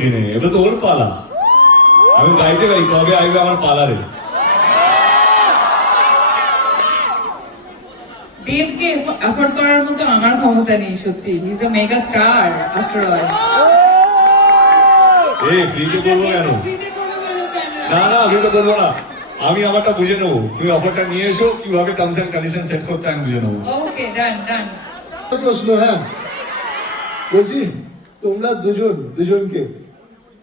দিনে এবার তো ওর পালা। আমি গাইতে গাই কবে আইবে আমার পালারে। দেবকে অ্যাফোর্ড করার মতো আমার ক্ষমতা নেই সত্যি। He is a mega star after all এ ফ্রিতে করব কেন? না না আমি তো করব না। আমি আমারটা বুঝে নেব। তুমি অফারটা নিয়ে এসো কীভাবে টার্মস এন্ড কন্ডিশন সেট করতে আমি বুঝে নেব। ওকে ডান ডান প্রশ্ন হ্যাঁ? বলছি তোমরা দুজন দুজনকে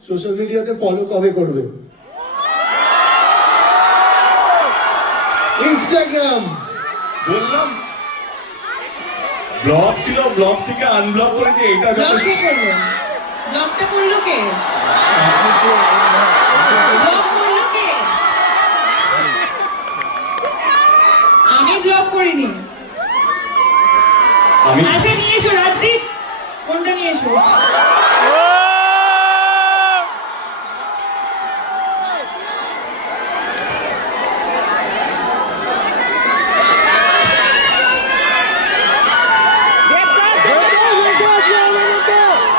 সোশ্যাল মিডিয়াতে ফলো কবে করবে? ইনস্টাগ্রাম বললাম। ব্লগ ছিল ব্লগ থেকে আনব্লক করেছে এটা ব্লগটা করল? কে? করল কে? আমি ব্লগ করিনি। আমি আচ্ছা নিয়ে এসো রাজদীপ। ফোনটা নিয়ে এসো?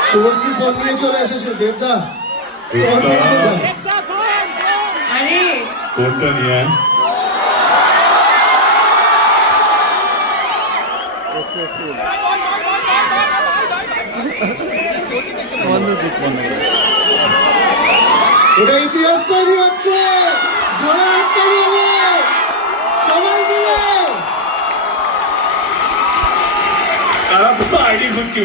শুভশ্রী ফোন নিয়ে চলে এসেছে দেবদা। আরে। কোনটা নিয়ে এটা ইতিহাস তৈরি হচ্ছে। জোরে হাততালি হবে সবাই মিলে। তারা তো আইডি খুঁজছি।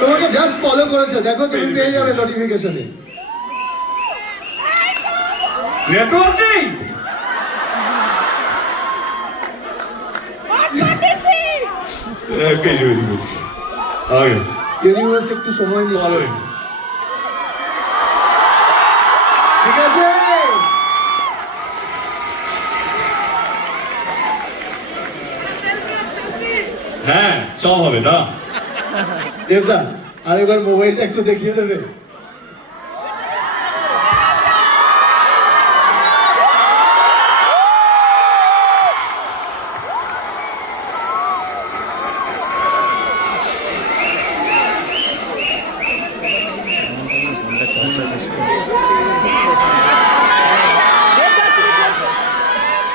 তোমাকে জাস্ট ফলো করেছে। দেখো তুমি পেয়ে যাবে নোটিফিকেশনে নেটওয়ার্ক নেই? ইউনিভার্স একটু সময় ঠিক আছে? হ্যাঁ সব হবে দা দেবদা, আরেকবার মোবাইলটা একটু দেখিয়ে দেবে?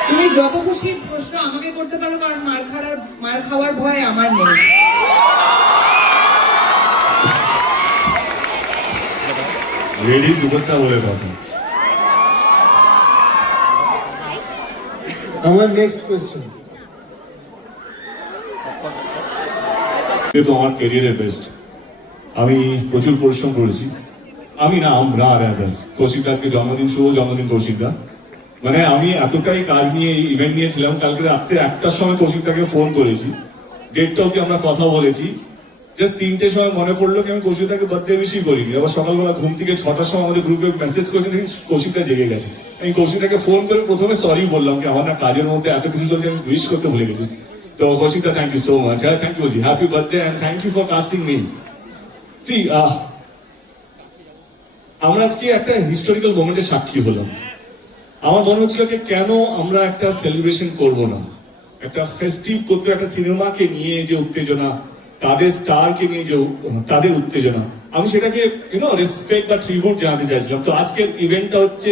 তুমি যত খুশি প্রশ্ন আমাকে করতে পারো, কারণ মার খাওয়ার মার খাওয়ার ভয় আমার নেই। লেডি সুপারস্টার বলে কথা আমার নেক্সট কোয়েশ্চেন তো আমার ক্যারিয়ারের বেস্ট আমি প্রচুর পরিশ্রম করেছি। আমি না আমরা আর একজন কৌশিক আজকে জন্মদিন শুভ জন্মদিন কৌশিক দা মানে আমি এতটাই কাজ নিয়ে ইভেন্ট নিয়েছিলাম কালকে রাত্রে একটার সময় কৌশিক দাকে ফোন করেছি। ডেটটা অব্দি আমরা কথা বলেছি। জাস্ট তিনটের সময় মনে পড়ল কি আমি কৌশিক দাকে বার্থডে বেশি করিনি। আবার সকালবেলা ঘুম থেকে ছটার সময় আমাদের গ্রুপে মেসেজ করেছে, দেখি কৌশিক জেগে গেছে। আমি কৌশিক দাকে ফোন করে প্রথমে সরি বললাম কি, আমার না কাজের মধ্যে এত কিছু চলছে, আমি উইশ করতে ভুলে গেছি। তো Kaushik thank you so much হ্যাঁ thank you happy birthday and thank you for casting me C আমরা আজকে একটা হিস্টোরিক্যাল মোমেন্টের সাক্ষী হলাম। আমার মনে হচ্ছিল যে কেন আমরা একটা সেলিব্রেশন করব না? একটা ফেস্টিভ করতে, একটা সিনেমাকে নিয়ে যে উত্তেজনা তাদের স্টারকে নিয়ে যে তাদের উত্তেজনা, আমি সেটাকে ইউনো রেসপেক্ট বা ট্রিবিউট জানাতে চাইছিলাম। তো আজকের ইভেন্টটা হচ্ছে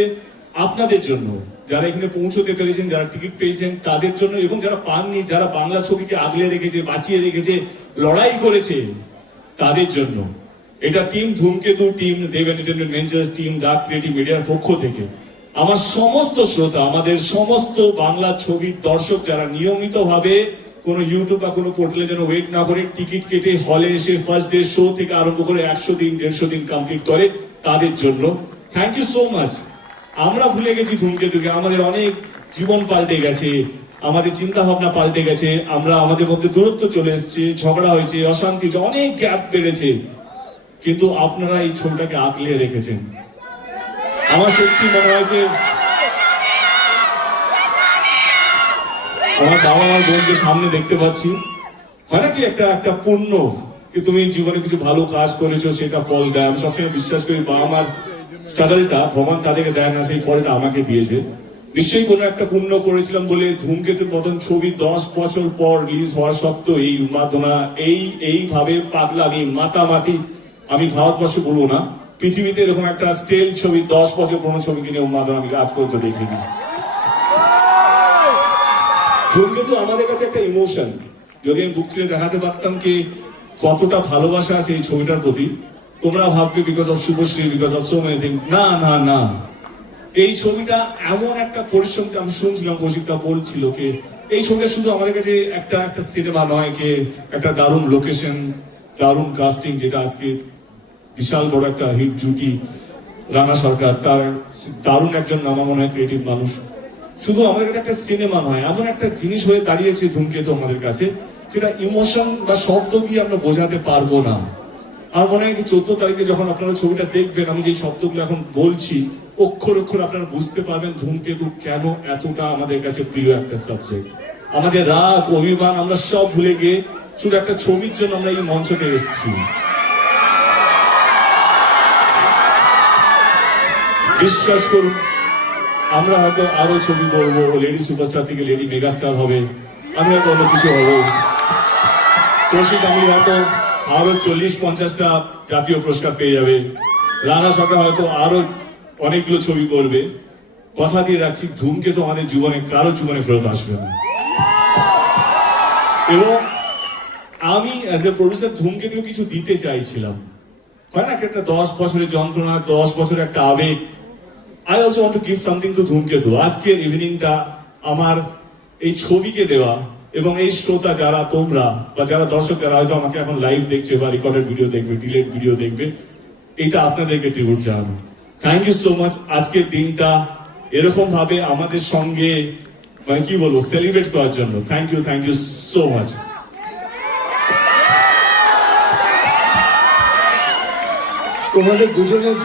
আপনাদের জন্য। যারা এখানে পৌঁছতে পেরেছেন, যারা টিকিট পেয়েছেন, তাদের জন্য এবং যারা পাননি, যারা বাংলা ছবিকে আগলে রেখেছে, বাঁচিয়ে রেখেছে, লড়াই করেছে, তাদের জন্য। এটা team Dhumketu team Dev entertainment ventures team Dag creative মিডিয়ার পক্ষ থেকে। আমার সমস্ত শ্রোতা, আমাদের সমস্ত বাংলা ছবির দর্শক যারা নিয়মিত ভাবে কোনো ইউটিউব বা কোনো পোর্টালে যেন ওয়েট না করে টিকিট কেটে হলে এসে ফার্স্ট ডে শো থেকে আরম্ভ করে একশো দিন, দেড়শো দিন কমপ্লিট করে তাদের জন্য। থ্যাংক ইউ সো মাচ আমরা ভুলে গেছি ধূমকেতুকে আমাদের অনেক জীবন পাল্টে গেছে, আমাদের চিন্তা ভাবনা পাল্টে গেছে, আমরা আমাদের মধ্যে দূরত্ব চলে এসেছে, ঝগড়া হয়েছে, অশান্তি অনেক গ্যাপ বেড়েছে। কিন্তু আপনারা এই ছবিটাকে আগলে রেখেছেন। আমার সত্যি মনে হয় আমার বাবা আমার বোনকে সামনে দেখতে পাচ্ছি, হয় না কি একটা একটা পুণ্য কি তুমি জীবনে কিছু ভালো কাজ করেছ, সেটা ফল দেয়। আমি সবসময় বিশ্বাস করি বাবা আমার স্ট্রাগলটা ভগবান তাদেরকে দেয় না, সেই ফলটা আমাকে দিয়েছে। নিশ্চয়ই কোনো একটা পুণ্য করেছিলাম বলে ধূমকেতুর মতন ছবি দশ বছর পর রিলিজ হওয়ার সত্ত্বেও এই উন্মাদনা, এই, এইভাবে পাগলামি মাতামাতি, আমি ভারতবর্ষ বলব না। পৃথিবীতে এরকম একটা স্টেল ছবি, দশ বছর পুরনো ছবি কিনে উন্মাদন আমি আজ পর্যন্ত দেখিনি। ধূমকেতু আমাদের কাছে একটা ইমোশন যদি আমি বুক ছেড়ে দেখাতে পারতাম কি কতটা ভালোবাসা আছে এই ছবিটার প্রতি, তোমরা ভাববে because of Subhashree because of so many thing না না না। এই ছবিটা এমন একটা পরিশ্রম আমি শুনছিলাম কৌশিকটা বলছিল কি, এই ছবিটা শুধু আমাদের কাছে একটা একটা সিনেমা নয় কি, একটা দারুণ লোকেশন দারুণ কাস্টিং যেটা আজকে বিশাল বড় একটা হিট জুটি রানা সরকার, তার দারুণ একজন নামা মনে হয় ক্রিয়েটিভ মানুষ। শুধু আমাদের কাছে একটা সিনেমা নয়, এমন একটা জিনিস হয়ে দাঁড়িয়েছে ধূমকেতু আমাদের কাছে সেটা ইমোশন বা শব্দ দিয়ে আমরা বোঝাতে পারব না। আর মনে হয় চোদ্দ তারিখে যখন আপনারা ছবিটা দেখবেন, আমি যে শব্দগুলো এখন বলছি, অক্ষর অক্ষর আপনারা বুঝতে পারবেন ধূমকেতু কেন এতটা আমাদের কাছে প্রিয় একটা সাবজেক্ট আমাদের রাগ, অভিমান, আমরা সব ভুলে গিয়ে শুধু একটা ছবির জন্য আমরা এই মঞ্চতে এসেছি। বিশ্বাস করুন আমরা হয়তো আরও ছবি করব লেডি সুপারস্টার থেকে লেডি মেগাস্টার হবে। আমরা হয়তো অন্য কিছু হব। কৌশিক আমি হয়তো আরও চল্লিশ, পঞ্চাশটা জাতীয় পুরস্কার পেয়ে যাবে। রানা সরকার হয়তো আরও অনেকগুলো ছবি করবে। কথা দিয়ে রাখছি ধূমকেতু আমাদের জীবনে, কারও জীবনে ফেরত আসবে না। এবং আমি অ্যাজ এ প্রডিউসার ধূমকেতু কিছু দিতে চাইছিলাম। হয় না একটা দশ বছরের যন্ত্রণা, দশ বছরের একটা আবেগ I also want to give something to Dhumketu আজকের ইভিনিংটা আমার এই ছবিকে দেওয়া এবং এই শ্রোতা যারা তোমরা বা যারা দর্শক যারা হয়তো আমাকে এখন লাইভ দেখছে বা রেকর্ডেড ভিডিও দেখবে ডিলেট ভিডিও দেখবে, এটা আপনাদেরকে ট্রিবিউট জানাব। থ্যাংক ইউ সো মাচ আজকের দিনটা এরকম ভাবে আমাদের সঙ্গে মানে কি বলব সেলিব্রেট করার জন্য। Thank you thank you so much তোমাদের দুজনের